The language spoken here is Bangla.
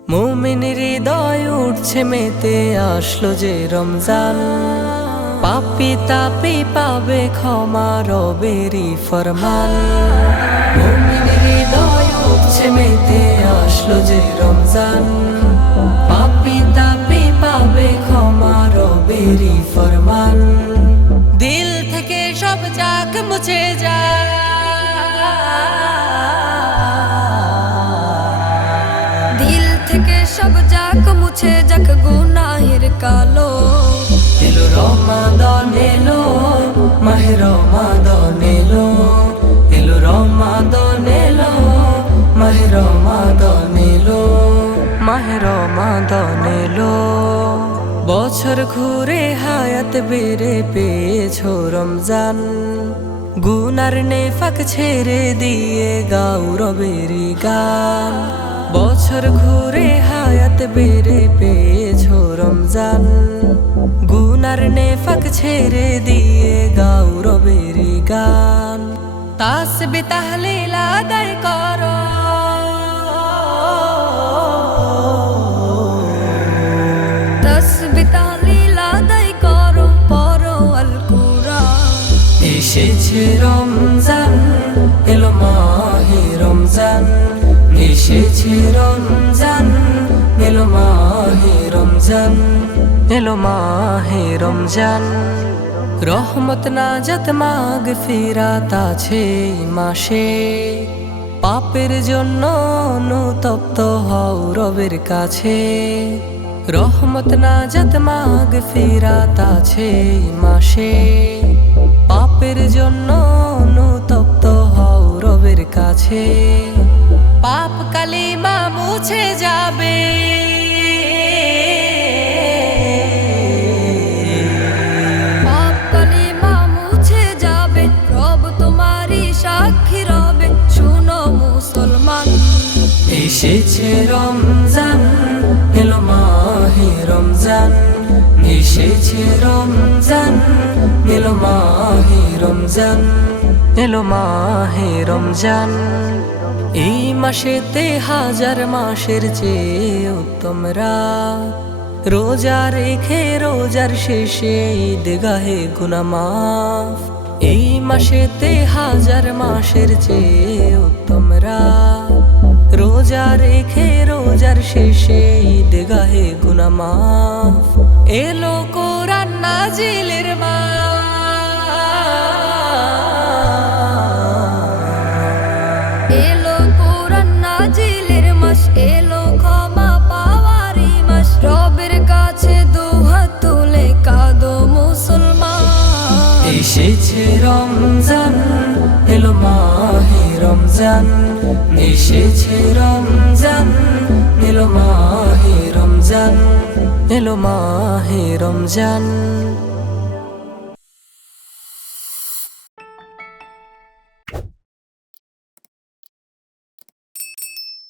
মুমিনের হৃদয় উঠছে মেতে, আসলো যে রমজান। পাপী তাপী পাবে ক্ষমা, রবেরই ফরমান। মুমিনের হৃদয় উঠছে মেতে, আসলো যে রমজান। পাপী তাপী পাবে ক্ষমা, রবেরই ফরমান। দিল থেকে সব যাক মুছে যায়, দিল থেকে সব যাক মুছে যাক গুনাহের কালো। এলো রমাদান এলো, মাহে রমাদান এলো। এলো রমাদান এলো, মাহে রমাদান এলো। মাহে রমাদান এলো। বছর ঘুরে হায়াত বেড়ে পেয়েছো রমজান। গুনার নেফাক ছেড়ে দিয়ে গাও রবেরি গান। বছর ঘুরে হায়াত বেড়ে পেয়েছো রমজান। গুনার নেফাক ছেড়ে দিয়ে গাও রবেরি গান। তাসবিহ তাহলিল আদায় করো, তাসবিহ তাহলিল আদায় করো, পড়ো আল কুরআন। এসেছে রমজান, এলো মাহে রমজান। এসেছে রমজান, এলো মাহে রমজান। এলো মাহে রমজান। রহমত নাজাত মাগফিরাত আছে মাসে। পাপের জন্য অনুতপ্ত হও রবের কাছে। রহমত নাজাত মাগফিরাত আছে মাসে। পাপের জন্য অনুতপ্ত হও রবের কাছে। পাপ কালিমা মুছে যাবে, পাপ কালিমা মুছে যাবে, রব তোমারই সাক্ষী রবে। শুনো মুসলমান, এসেছে রমজান, এলো মাহে রমজান। এসেছে রমজান, এলো মাহে রমজান। এলো মাহে রমজান। এই মাসেতে হাজার মাসের চেয়ে উত্তম রাত। রোজা রেখে রোজার শেষে ঈদগাহে গুনাহ মাফ। এই মাসেতে হাজার মাসের চেয়ে উত্তম রাত। রোজা রেখে রোজার শেষে ঈদগাহে গুনাহ মাফ। এলো কোরআন নাজিলের মাস, এলো কোরআন নাজিলের মাস, এলো ক্ষমা পাওয়ারই মাস। রবের কাছে দুহাত তুলে কাঁদো মুসলমান। এসেছে রমজান, এলো মাহে রমজান। এসেছে রমজান, এলো মাহে রমজান। এলো মাহে রমজান।